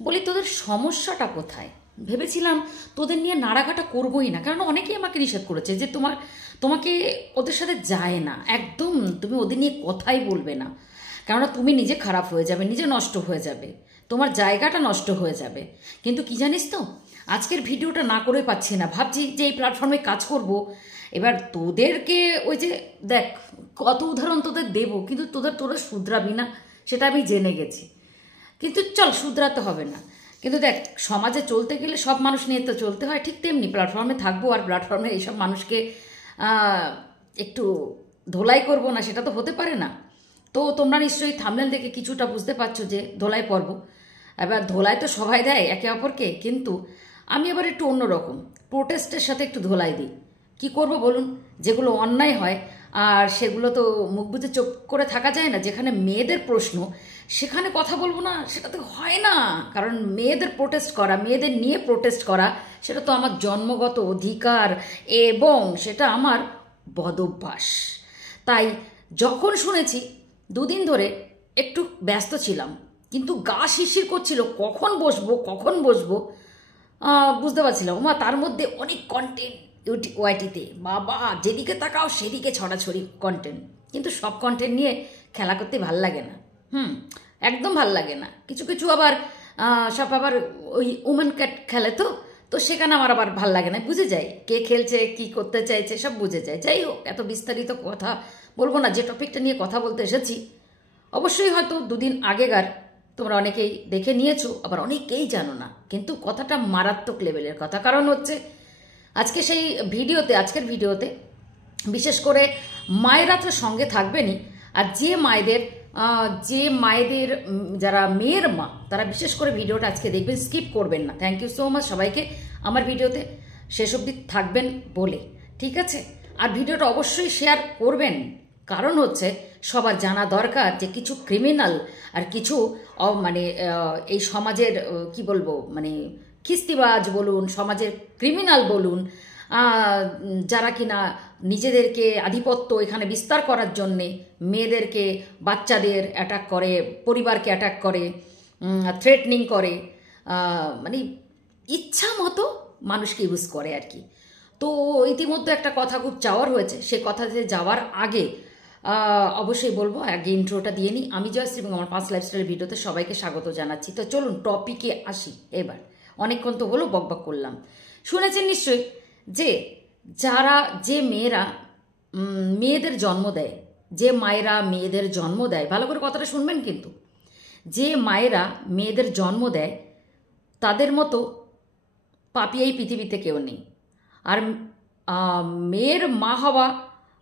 বলি তোদের সমস্যাটা কোথায়? ভেবেছিলাম তোদের নিয়ে নাড়াঘাটা করবোই না, কারণ অনেকেই আমাকে নিষেধ করেছে যে তোমাকে ওদের সাথে যায় না, একদম তুমি ওদের নিয়ে কথাই বলবে না, কেননা তুমি নিজে খারাপ হয়ে যাবে, নিজে নষ্ট হয়ে যাবে, তোমার জায়গাটা নষ্ট হয়ে যাবে। কিন্তু কি জানিস তো, আজকের ভিডিওটা না করে পাচ্ছি না, ভাবছি যে এই প্ল্যাটফর্মে কাজ করব। এবার তোদেরকে ওই যে দেখ, কত উদাহরণ তোদের দেবো, কিন্তু তোরা শুধরাবি না, সেটা আমি জেনে গেছি। কিন্তু চল, শুধরাতে হবে না। কিন্তু দেখ, সমাজে চলতে গেলে সব মানুষ নিয়ে তো চলতে হয়, ঠিক তেমনি প্ল্যাটফর্মে থাকবো আর প্ল্যাটফর্মে এইসব মানুষকে একটু ধোলাই করব না, সেটা তো হতে পারে না। তো তোমরা নিশ্চয়ই থাম্বনেল দেখে কিছুটা বুঝতে পারছো যে ধোলাই পর্ব। এবার ধোলাই তো সবাই দেয় একে অপরকে, কিন্তু আমি এবার একটু অন্যরকম প্রোটেস্টের সাথে একটু ধোলাই দিই। কি করব বলুন? যেগুলো অন্যায় হয় আর সেগুলো তো মুখ বুজে চুপ করে থাকা যায় না। যেখানে মেয়েদের প্রশ্ন, সেখানে কথা বলবো না, সেটা তো হয় না। কারণ মেয়েদের প্রোটেস্ট করা, মেয়েদের নিয়ে প্রোটেস্ট করা, সেটা তো আমার জন্মগত অধিকার এবং সেটা আমার বদভ্যাস। তাই যখন শুনেছি, দুদিন ধরে একটু ব্যস্ত ছিলাম, কিন্তু গা শিরশির করছিল, কখন বসবো বুঝতে পারছিলাম। ওমা, তার মধ্যে অনেক কন্টেন্ট ওয়াইটিতে, বাবা যেদিকে তাকাও সেদিকে ছড়াছড়ি কন্টেন্ট, কিন্তু সব কন্টেন্ট নিয়ে খেলা করতে ভাল লাগে না। একদম ভাল লাগে না। কিছু কিছু আবার সব আবার ওই উমেন ক্যাট খেলে, তো সেখানে আমার আবার ভাল লাগে না। বুঝে যাই কে খেলছে, কি করতে চাইছে, সব বুঝে যায়। যাই হোক, এত বিস্তারিত কথা বলবো না। যে টপিকটা নিয়ে কথা বলতে এসেছি, অবশ্যই হয়তো দুদিন আগেকার তোমরা অনেকেই দেখে নিয়েছো, আবার অনেকেই জানো না, কিন্তু কথাটা মারাত্মক লেভেলের কথা। কারণ হচ্ছে আজকের ভিডিওতে বিশেষ করে মায়েরা তো সঙ্গে থাকবেনই, আর যে মায়েদের যারা মেয়ের মা, তারা বিশেষ করে ভিডিওটা আজকে দেখবেন, স্কিপ করবেন না। থ্যাংক ইউ সো মাচ সবাইকে আমার ভিডিওতে শেষ অবধি থাকবেন বলে, ঠিক আছে? আর ভিডিওটা অবশ্যই শেয়ার করবেন, কারণ হচ্ছে সবার জানা দরকার যে কিছু ক্রিমিনাল আর কিছু মানে এই সমাজের কি বলবো, মানে খিস্তিবাজ বলুন, সমাজের ক্রিমিনাল বলুন, যারা কিনা নিজেদেরকে আধিপত্য এখানে বিস্তার করার জন্যে মেয়েদেরকে, বাচ্চাদের অ্যাটাক করে, পরিবারকে অ্যাটাক করে, থ্রেটনিং করে, মানে ইচ্ছা মতো মানুষকে ইউজ করে আর কি। তো ইতিমধ্যে একটা কথা খুব চাওয়ার হয়েছে, সে কথাতে যাওয়ার আগে অবশ্যই বলবো, আগে ইন্ট্রোটা দিয়ে নিই। আমি জয়শ্রী এবং আমার 5 লাইফস্টাইল ভিডিওতে সবাইকে স্বাগত জানাচ্ছি। তো চলুন টপিকে আসি এবার। অনেকক্ষণ তো হলো বকবক করলাম। শুনেছেন নিশ্চয়ই যে মেয়েরা মেয়েদের জন্ম দেয়, যে মায়েরা মেয়েদের জন্ম দেয়, ভালো করে কথাটা শুনবেন কিন্তু, যে মায়েরা মেয়েদের জন্ম দেয় তাদের মতো পাপী এই পৃথিবীতে কেউ নেই। আর মেয়ের মা হওয়া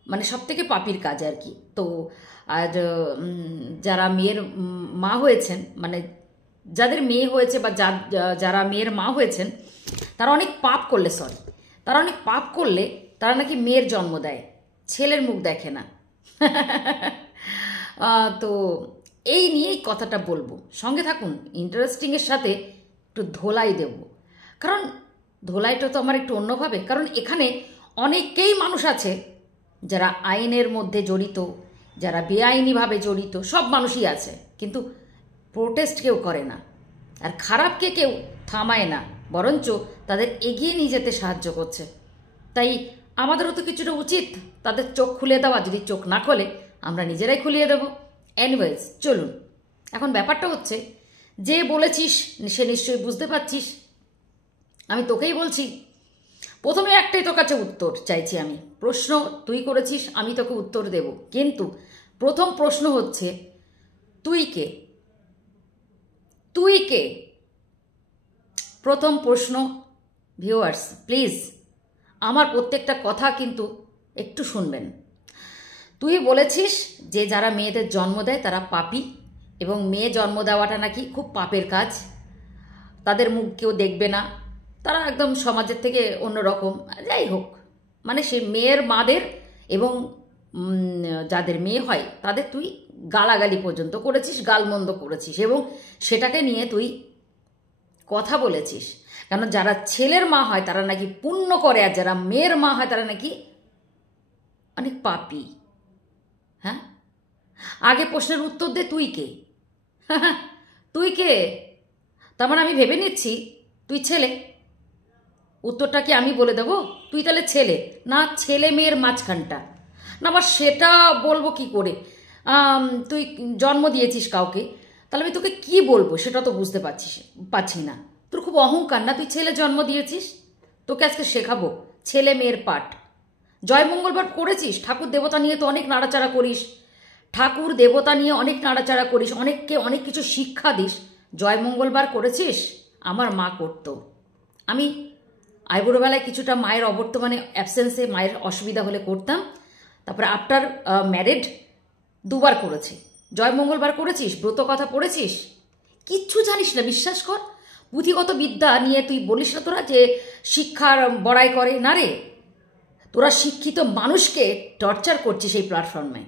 মানে সব থেকে পাপির কাজ আর কি। তো আর যারা মেয়ের মা হয়েছেন, মানে যাদের মেয়ে হয়েছে বা যারা মেয়ের মা হয়েছেন, তারা অনেক পাপ করলে তারা নাকি মেয়ের জন্ম দেয়, ছেলের মুখ দেখে না। তো এই নিয়েই কথাটা বলবো, সঙ্গে থাকুন। ইন্টারেস্টিংয়ের সাথে একটু ধোলাই দেব, কারণ ধোলাইটা তো আমার একটু অন্যভাবে। কারণ এখানে অনেকেই মানুষ আছে যারা আইনের মধ্যে জড়িত, যারা বেআইনিভাবে জড়িত, সব মানুষই আছে, কিন্তু প্রোটেস্ট কেউ করে না, আর খারাপকে কেউ থামায় না, বরঞ্চ তাদের এগিয়ে নিয়ে যেতে সাহায্য করছে। তাই আমাদেরও তো কিছুটা উচিত তাদের চোখ খুলে দেওয়া। যদি চোখ না খোলে, আমরা নিজেরাই খুলিয়ে দেব। এনিওয়েজ, চলুন। এখন ব্যাপারটা হচ্ছে, যে বলেছিস সে নিশ্চয়ই বুঝতে পারছিস, আমি তোকেই বলছি। প্রথমে একটাই তোর কাছে উত্তর চাইছি আমি। প্রশ্ন তুই করেছিস, আমি তোকে উত্তর দেব, কিন্তু প্রথম প্রশ্ন হচ্ছে, তুই কে? প্রথম প্রশ্ন। ভিউয়ার্স প্লিজ, আমার প্রত্যেকটা কথা কিন্তু একটু শুনবেন। তুই বলেছিস যে যারা মেয়েদের জন্ম দেয় তারা পাপী, এবং মেয়ে জন্ম দেওয়াটা নাকি খুব পাপের কাজ, তাদের মুখ কেউ দেখবে না, তারা একদম সমাজের থেকে অন্যরকম। যাই হোক, মানে সে মেয়ের মাদের এবং যাদের মেয়ে হয় তাদের তুই গালাগালি পর্যন্ত করেছিস, গালমন্দ করেছিস, এবং সেটাকে নিয়ে তুই কথা বলেছিস। কারণ যারা ছেলের মা হয় তারা নাকি পুণ্য করে, আর যারা মেয়ের মা হয় তারা নাকি অনেক পাপী। হ্যাঁ, আগে প্রশ্নের উত্তর দে, তুই কে? তুই কে? তার মানে আমি ভেবে নিচ্ছি তুই ছেলে। উত্তরটা কি আমি বলে দেবো? তুই তাহলে ছেলে না, ছেলে মেয়ের মাঝখানটা না, আবার সেটা বলবো কি করে? তুই জন্ম দিয়েছিস কাউকে, তাহলে আমি তোকে কি বলবো সেটা তো বুঝতে পারছি না। তোর খুব অহংকার না? তুই ছেলে জন্ম দিয়েছিস, তোকে আজকে শেখাবো ছেলে মেয়ের পাঠ। জয় মঙ্গলবার করেছিস, ঠাকুর দেবতা নিয়ে তো অনেক নাড়াচাড়া করিস, ঠাকুর দেবতা নিয়ে অনেক নাড়াচাড়া করিস, অনেককে অনেক কিছু শিক্ষা দিস। জয় মঙ্গলবার করেছিস? আমার মা করতো। আমি আইবুড়োবেলায় কিছুটা মায়ের অবর্তমানে অ্যাবসেন্সে মায়ের অসুবিধা হলে করতাম। তারপরে আফটার ম্যারিড 2বার করেছি। জয় মঙ্গলবার করেছিস? ব্রত কথা পড়েছিস? কিচ্ছু জানিস না, বিশ্বাস কর। পুঁথিগত বিদ্যা নিয়ে তুই বলিস না তোরা যে শিক্ষার বড়াই করে না রে। তোরা শিক্ষিত মানুষকে টর্চার করছিস এই প্ল্যাটফর্মে,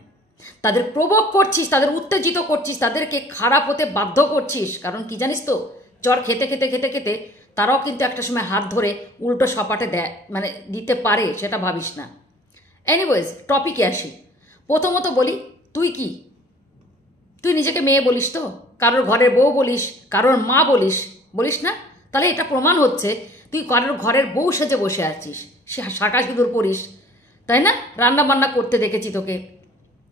তাদের প্রভোগ করছিস, তাদের উত্তেজিত করছিস, তাদেরকে খারাপ হতে বাধ্য করছিস। কারণ কি জানিস তো, চর খেতে খেতে খেতে খেতে তারাও কিন্তু একটা সময় হাত ধরে উল্টো সপাটে দেয়, মানে দিতে পারে, সেটা ভাবিস না। এনিওয়েজ, টপিকে আসি। প্রথমত বলি, তুই কি, তুই নিজেকে মেয়ে বলিস তো? কারোর ঘরের বউ বলিস, কারোর মা বলিস না? তাহলে এটা প্রমাণ হচ্ছে তুই কারোর ঘরের বউ সেজে বসে আছিস, সে শাঁকা সিঁদুর পরিস, তাই না? রান্না বান্না করতে দেখেছি তোকে,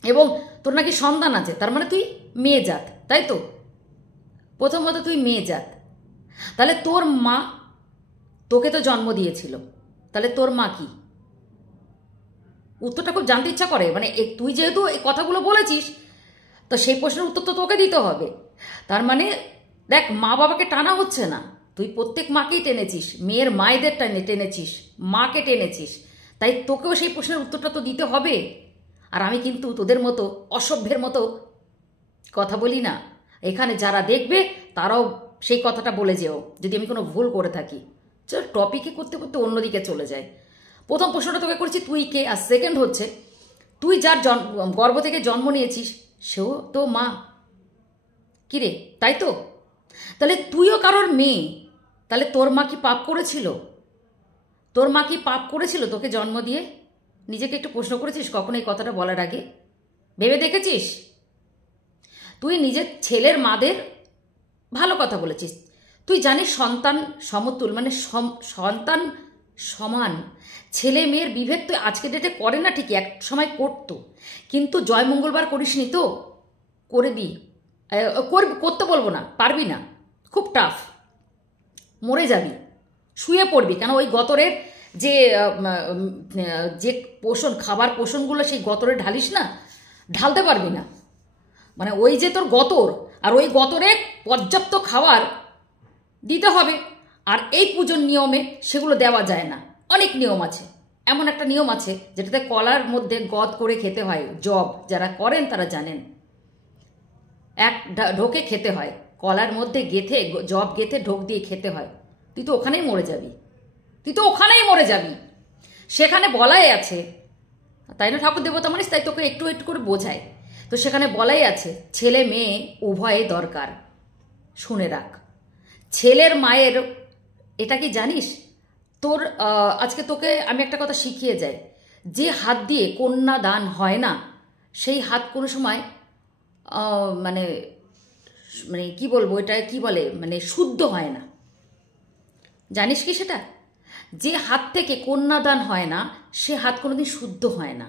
এবং তোর নাকি সন্তান আছে, তার মানে তুই মেয়ে জাত, তাই তো? প্রথমত তুই মেয়ে জাত। তাহলে তোর মা তোকে তো জন্ম দিয়েছিল, তাহলে তোর মা কি? উত্তরটা খুব জানতে ইচ্ছা করে। মানে তুই যেহেতু এই কথাগুলো বলেছিস, তো সেই প্রশ্নের উত্তর তো তোকে দিতে হবে। তার মানে দেখ, মা বাবাকে টানা হচ্ছে না, তুই প্রত্যেক মাকেই টেনেছিস, মেয়ের মায়েদের টেনেছিস, মাকে টেনেছিস, তাই তোকেও সেই প্রশ্নের উত্তরটা তো দিতে হবে। আর আমি কিন্তু তোদের মতো অসভ্যের মতো কথা বলি না। এখানে যারা দেখবে তারাও সেই কথাটা বলে যেও যদি আমি কোনো ভুল করে থাকি। চল, টপিকে করতে করতে অন্যদিকে চলে যায়। প্রথম প্রশ্নটা তোকে করেছি, তুই কে? আর সেকেন্ড হচ্ছে, তুই যার গর্ভ থেকে জন্ম নিয়েছিস সেও তো মা, কিরে, তাই তো? তাহলে তুইও কারোর মেয়ে, তাহলে তোর মা কি পাপ করেছিল? তোর মা কি পাপ করেছিল তোকে জন্ম দিয়ে? নিজেকে একটু প্রশ্ন করেছিস কখনো এই কথাটা বলার আগে? ভেবে দেখেছিস? তুই নিজের ছেলের মাদের ভালো কথা বলেছিস। তুই জানিস সন্তান সমতুল, মানে সন্তান সমান। ছেলে মেয়ের বিভেদ তো আজকে ডেটে করে না, ঠিকই এক সময় করতো, কিন্তু জয় মঙ্গলবার করিসনি তো? করবি, করতে বলবো না, পারবি না, খুব টাফ, মরে যাবি, শুয়ে পড়বি। কেন ওই গতরের যে যে খাবার পোষণগুলো সেই গতরে ঢালিস না, ঢালতে পারবি না। মানে ওই যে তোর গতর, আর ওই গতরে পর্যাপ্ত খাবার দিতে হবে। আর এই পুজোর নিয়মে সেগুলো দেওয়া যায় না, অনেক নিয়ম আছে। এমন একটা নিয়ম আছে যেটাতে কলার মধ্যে গদ করে খেতে হয়, জব যারা করেন তারা জানেন, এক ঢোকে খেতে হয়, কলার মধ্যে গেথে জব গেথে ঢোক দিয়ে খেতে হয়। তুই তো ওখানেই মরে যাবি, সেখানে বলাই আছে, তাই না? ঠাকুর দেবতা মানিস, তাই তোকে একটু একটু করে বোঝায়। তো সেখানে বলাই আছে ছেলে মেয়ে উভয়ে দরকার। শুনে রাখ, ছেলের মায়ের, এটা কি জানিস? তোর আজকে তোকে আমি একটা কথা শিখিয়ে যাই, যে হাত দিয়ে কন্যা দান হয় না, সেই হাত কোনো সময় মানে মানে কি বলবো, এটা কি বলে, মানে শুদ্ধ হয় না। জানিস কি সেটা? যে হাত থেকে কন্যাদান হয় না সে হাত কোনোদিন শুদ্ধ হয় না।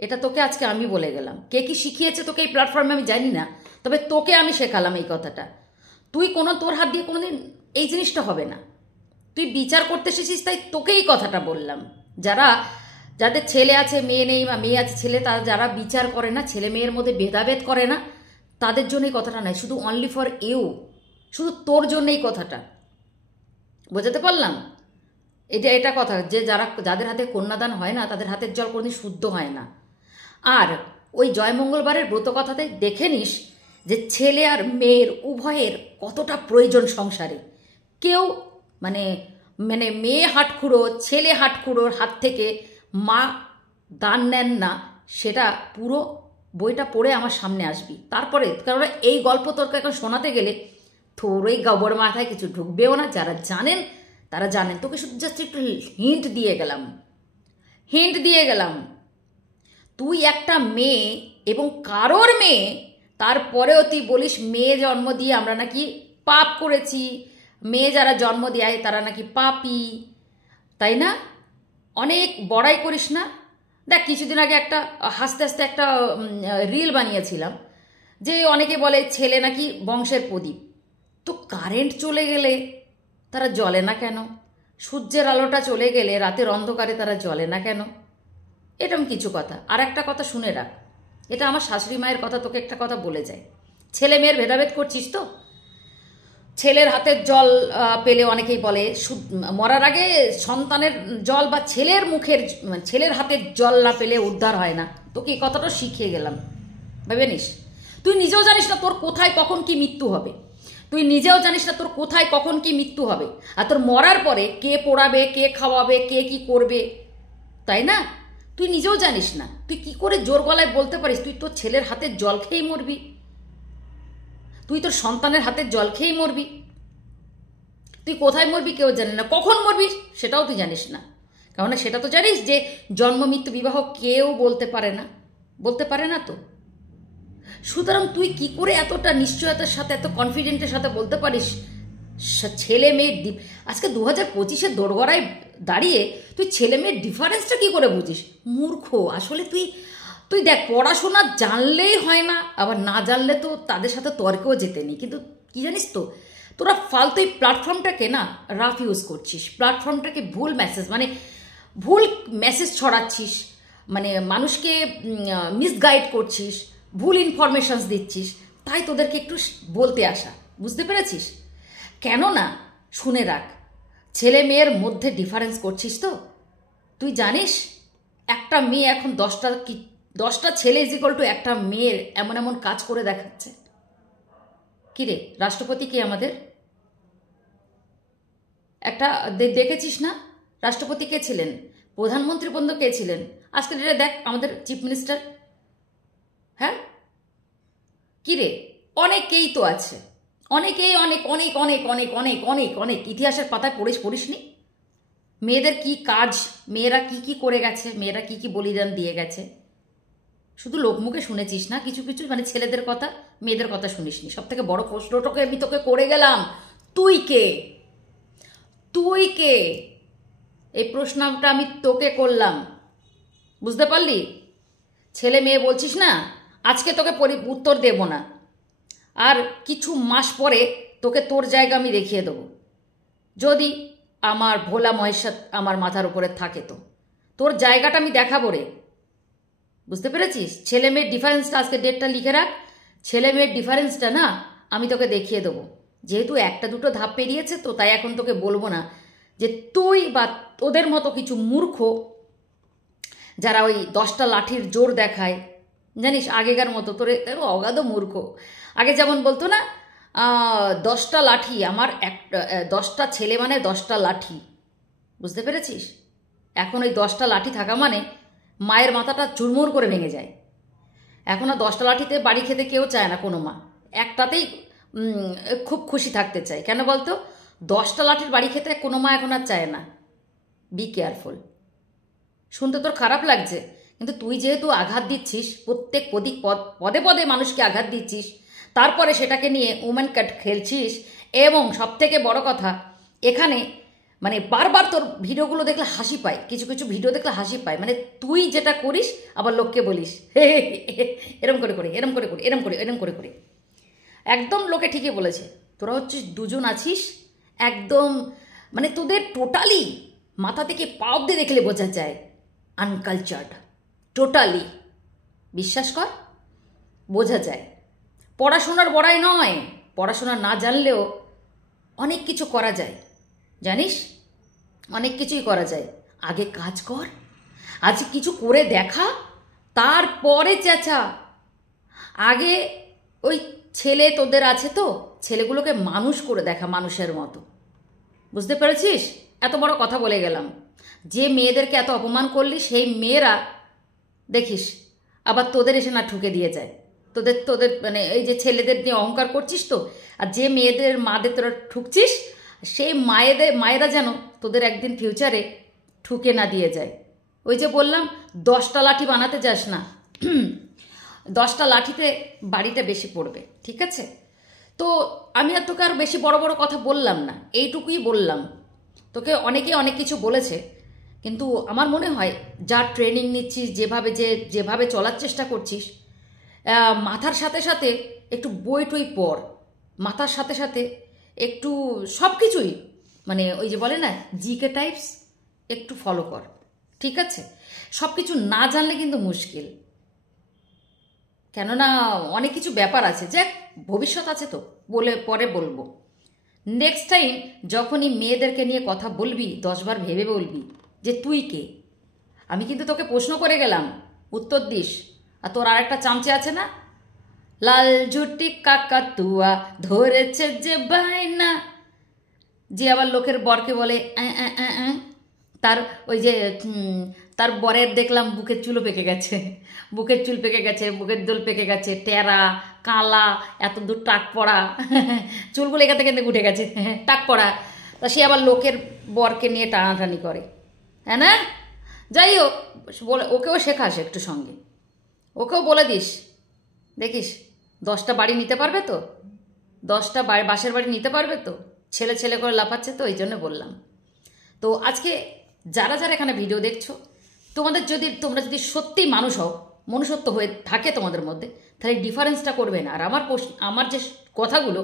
এটা তোকে আজকে আমি বলে গেলাম। কে কি শিখিয়েছে তোকে এই প্ল্যাটফর্মে আমি জানি না, তবে তোকে আমি শেখালাম এই কথাটা। তুই তোর হাত দিয়ে কোনোদিন এই জিনিসটা হবে না। তুই বিচার করতে এসেছিস, তাই তোকে এই কথাটা বললাম। যাদের ছেলে আছে মেয়ে নেই, বা মেয়ে আছে ছেলে, তারা যারা বিচার করে না, ছেলে মেয়ের মধ্যে ভেদাভেদ করে না, তাদের জন্য এই কথাটা নয়, শুধু অনলি ফর ইউ, শুধু তোর জন্য এই কথাটা। বোঝাতে পারলাম? এটা কথা যে যাদের হাতে কন্যাদান হয় না তাদের হাতের জল কোনোদিন শুদ্ধ হয় না। আর ওই জয় মঙ্গলবারের ব্রত কথাতে দেখে নিস যে ছেলে আর মেয়ের উভয়ের কতটা প্রয়োজন সংসারে। কেউ মানে মানে মেয়ে হাটখুড়ো, ছেলে হাটখুড়োর হাত থেকে মা দান নেন না, সেটা পুরো বইটা পড়ে আমার সামনে আসবি। তারপরে, কারণ এই গল্প তোরকে এখন শোনাতে গেলে তোর ওই গবর মাথায় কিছু ঢুকবেও না। যারা জানেন তারা জানেন। তোকে শুধু জাস্ট একটু হিন্ট দিয়ে গেলাম। তুই একটা মেয়ে এবং কারোর মেয়ে, তারপরেও তুই বলিস মেয়ে জন্ম দিয়ে আমরা নাকি পাপ করেছি, মেয়ে যারা জন্ম দেয় তারা নাকি পাপী, তাই না? অনেক বড়াই করিস না। দেখ, কিছুদিন আগে একটা হাসতে হাসতে একটা রিল বানিয়েছিলাম যে অনেকে বলে ছেলে নাকি বংশের প্রদীপ। তো কারেন্ট চলে গেলে তারা জ্বলে না কেন? সূর্যের আলোটা চলে গেলে রাতের অন্ধকারে তারা জ্বলে না কেন? এরকম কিছু কথা। আর একটা কথা শুনে রাখ, এটা আমার শাশুড়ি মায়ের কথা, তোকে একটা কথা বলে যায়। ছেলে মেয়ের ভেদাভেদ করছিস তো? ছেলের হাতের জল পেলে অনেকেই বলে মরার আগে সন্তানের জল বা ছেলের মুখের ছেলের হাতের জল না পেলে উদ্ধার হয় না। তোকে এই কথাটা শিখিয়ে গেলাম, ভেবে নিস। তুই নিজেও জানিস না তোর কোথায় কখন কি মৃত্যু হবে। তুই নিজেও জানিস না তোর কোথায় কখন কি মৃত্যু হবে। আর তোর মরার পরে কে পোড়াবে, কে খাওয়াবে, কে কি করবে, তাই না? তুই নিজেও জানিস না। তুই কি করে জোর গলায় বলতে পারিস তুই তোর ছেলের হাতের জল খেয়েই মরবি? তুই তোর সন্তানের হাতের জল খেয়েই মরবি। তুই কোথায় মরবি কেউ জানে না, কখন মরবি সেটাও তুই জানিস না। কারণ সেটা তো জানিস যে জন্ম মৃত্যু বিবাহ কেউ বলতে পারে না, বলতে পারে না তো। সুতরাং তুই কি করে এতটা নিশ্চয়তার সাথে, এত কনফিডেন্টের সাথে বলতে পারিস ছেলে মেয়ের আজকে 2025-এর দোরগড়ায় দাঁড়িয়ে তুই ছেলে মেয়ের ডিফারেন্সটা কি করে বুঝিস? মূর্খ আসলে তুই। তুই দেখ, পড়াশোনা জানলেই হয় না, আবার না জানলে তো তাদের সাথে তর্কেও যেতে নেই। কিন্তু কি জানিস তো, তোরা ফালতু এই প্ল্যাটফর্মটাকে না রাফ ইউজ করছিস, প্ল্যাটফর্মটাকে ভুল মেসেজ ছড়াচ্ছিস, মানে মানুষকে মিসগাইড করছিস, ভুল ইনফরমেশনস দিচ্ছিস। তাই তোদেরকে একটু বলতে আসা, বুঝতে পেরেছিস? কেননা শুনে রাখ, ছেলে মেয়ের মধ্যে ডিফারেন্স করছিস তো। তুই জানিস একটা মেয়ে এখন 10টা ছেলে ইজিক্যাল টু একটা মেয়ের এমন এমন কাজ করে দেখাচ্ছে। কিরে, রাষ্ট্রপতি কে আমাদের? একটা দেখেছিস না রাষ্ট্রপতি কে ছিলেন, প্রধানমন্ত্রী পর্যন্ত কে ছিলেন? আজকে এটা দেখ আমাদের চিফ মিনিস্টার। হ্যাঁ, কিরে, অনেকেই তো আছে, অনেকেই অনেক অনেক অনেক অনেক অনেক অনেক অনেক ইতিহাসের পাতায় পড়িসনি? মেয়েদের কি কাজ, মেয়েরা কি কি করে গেছে, মেয়েরা কি কি বলিদান দিয়ে গেছে। শুধু লোকমুখে শুনেছিস না, কিছু কিছু মানে ছেলেদের কথা, মেয়েদের কথা শুনিসনি। সব থেকে বড় প্রশ্নটাকে আমি তোকে করে গেলাম, তুই কে? তুই কে? এই প্রশ্নটা আমি তোকে করলাম, বুঝতে পারলি? ছেলে মেয়ে বলছিস না, আজকে তোকে উত্তর দেব না, আর কিছু মাস পরে তোকে তোর জায়গা আমি দেখিয়ে দেবো। যদি আমার ভোলা মহেশ্বর আমার মাথার উপরে থাকে তো তোর জায়গাটা আমি দেখাবো রে, বুঝতে পেরেছিস? ছেলে মেয়ের ডিফারেন্সটা আজকে ডেটটা লিখে রাখ। ছেলে মেয়ের ডিফারেন্সটা না আমি তোকে দেখিয়ে দেবো। যেহেতু একটা দুটো ধাপ পেরিয়েছে তো তাই এখন তোকে বলবো না যে তুই বা তোদের মতো কিছু মূর্খ যারা ওই 10টা লাঠির জোর দেখায়, জানিস আগেকার মতো তোর অগাধ মূর্খ। আগে যেমন বলতো না 10টা লাঠি আমার 10টা ছেলে মানে 10টা লাঠি, বুঝতে পেরেছিস? এখন ওই 10টা লাঠি থাকা মানে মায়ের মাথাটা চুরমুর করে ভেঙে যায়। এখন আর 10টা লাঠিতে বাড়ি খেতে কেউ চায় না, কোনো মা একটাতেই খুব খুশি থাকতে চায়। কেন বলতো? 10টা লাঠির বাড়ি খেতে কোনো মা এখন আর চায় না। Be careful. শুনতে তোর খারাপ লাগছে, কিন্তু তুই যেহেতু আঘাত দিচ্ছিস, প্রত্যেক পদে পদে মানুষকে আঘাত দিচ্ছিস, তারপরে সেটাকে নিয়ে উমেন কাট খেলছিস, এবং সবথেকে বড় কথা এখানে মানে বারবার তোর ভিডিওগুলো দেখলে হাসি পায়, কিছু কিছু ভিডিও দেখলে হাসি পায়। মানে তুই যেটা করিস আবার লোককে বলিস এরম করে করে এরম করে করে এরম করে এরম করে করে। একদম লোকে ঠিকই বলেছে, তোরা হচ্ছিস দুজন আছিস একদম, মানে তোদের টোটালি মাথা থেকে পা অব্দি দেখলে বোঝা যায় আনকালচার্ড, টোটালি। বিশ্বাস কর, বোঝা যায়। পড়াশোনার বড়াই নয়, পড়াশোনা না জানলেও অনেক কিছু করা যায়, জানিস? অনেক কিছুই করা যায়। আগে কাজ কর, আজ কিছু করে দেখা, তারপরে চেঁচা। আগে ওই ছেলে তোদের আছে তো, ছেলেগুলোকে মানুষ করে দেখা, মানুষের মতো, বুঝতে পেরেছিস? এত বড় কথা বলে গেলাম। যে মেয়েদেরকে এত অপমান করলি সেই মেয়েরা দেখিস আবার তোদের এসে না ঠুকে দিয়ে যায়। তোদের তোদের মানে এই যে ছেলেদের নিয়ে অহংকার করছিস তো, আর যে মেয়েদের মাদের তোরা ঠুকছিস, সেই মায়েরা যেন তোদের একদিন ফিউচারে ঠুকে না দিয়ে যায়। ওই যে বললাম 10টা লাঠি বানাতে যাস না, 10টা লাঠিতে বাড়িটা বেশি পড়বে, ঠিক আছে? তো আমি আর তোকে আর বেশি বড় বড় কথা বললাম না, এইটুকুই বললাম। তোকে অনেকে অনেক কিছু বলেছে, কিন্তু আমার মনে হয় যা ট্রেনিং নিচ্ছিস, যেভাবে চলার চেষ্টা করছিস, মাথার সাথে সাথে একটু বই টই পড়, মাথার সাথে সাথে একটু সব কিছুই, মানে ওই যে বলে না জিকে টাইপস, একটু ফলো কর, ঠিক আছে? সব কিছু না জানলে কিন্তু মুশকিল, কেননা অনেক কিছু ব্যাপার আছে, যাক ভবিষ্যৎ আছে তো, বলে পরে বলবো। নেক্সট টাইম যখনই মেয়েদেরকে নিয়ে কথা বলবি 10বার ভেবে বলবি যে তুই কে। আমি কিন্তু তোকে প্রশ্ন করে গেলাম, উত্তর দিস। আর তোর আর একটা চামচে আছে না, লাল ঝুটি কাকাতুয়া ধরেছে যে বাইনা, যে আবার লোকের বরকে বলে তার ওই যে তার বরের দেখলাম বুকের চুলও পেকে গেছে, বুকের চুল পেকে গেছে, বুকের দোল পেকে গেছে, টেরা কালা, এত দূর টাক পড়া, চুলগুলো এখান থেকে উঠে গেছে, টাক পড়া, তা সে আবার লোকের বরকে নিয়ে টানাটানি করে, হ্যাঁ না? যাই হোক, বলে ওকেও শেখাস একটু সঙ্গে, ওকেও বলে দিস, দেখিস 10টা বাড়ি নিতে পারবে তো, 10টা বাসের বাড়ি নিতে পারবে তো, ছেলে ছেলে করে লাফাচ্ছে তো, এই জন্য বললাম। তো আজকে যারা যারা এখানে ভিডিও দেখছো, তোমরা যদি সত্যিই মানুষ হও, মনুষ্যত্ব হয়ে থাকে তোমাদের মধ্যে, তাহলে ডিফারেন্সটা করবে না। আর আমার যে কথাগুলো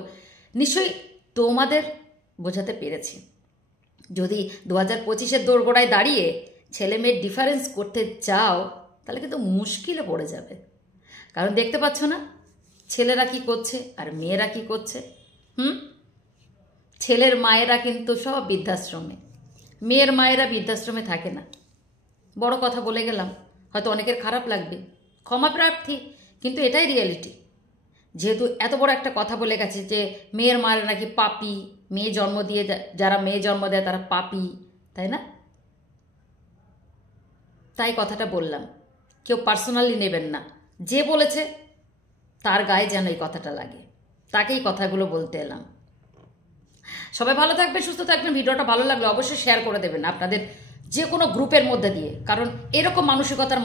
নিশ্চয়ই তোমাদের বোঝাতে পেরেছি। যদি 2025-এর দোরগোড়ায় দাঁড়িয়ে ছেলে মেয়ের ডিফারেন্স করতে চাও, তাহলে কিন্তু মুশকিলে পড়ে যাবে। কারণ দেখতে পাচ্ছ না ছেলেরা কি করছে আর মেয়েরা কি করছে। ছেলের মায়েরা কিন্তু সব বৃদ্ধাশ্রমে, মেয়ের মায়েরা বৃদ্ধাশ্রমে থাকে না। বড় কথা বলে গেলাম, হয়তো অনেকের খারাপ লাগবে, ক্ষমা প্রার্থী, কিন্তু এটাই রিয়েলিটি। যেহেতু এত বড় একটা কথা বলে গেছে যে মেয়ের মায়েরা নাকি পাপী, যারা মেয়ে জন্ম দেয় তারা পাপী, তাই না? তাই কথাটা বললাম, কেউ পার্সোনালি নেবেন না। যে বলেছে তার গায়ে যেন এই কথাটা লাগে, তাকেই কথাগুলো বলতে এলাম। সবাই ভালো থাকবেন, সুস্থ থাকবেন। ভিডিওটা ভালো লাগলে অবশ্যই শেয়ার করে দেবেন আপনাদের যে কোনো গ্রুপের মধ্যে দিয়ে, কারণ এরকম মানসিকতার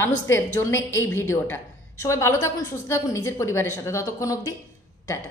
মানুষদের জন্য এই ভিডিওটা। সবাই ভালো থাকুন, সুস্থ থাকুন নিজের পরিবারের সাথে। ততক্ষণ অবধি টাটা।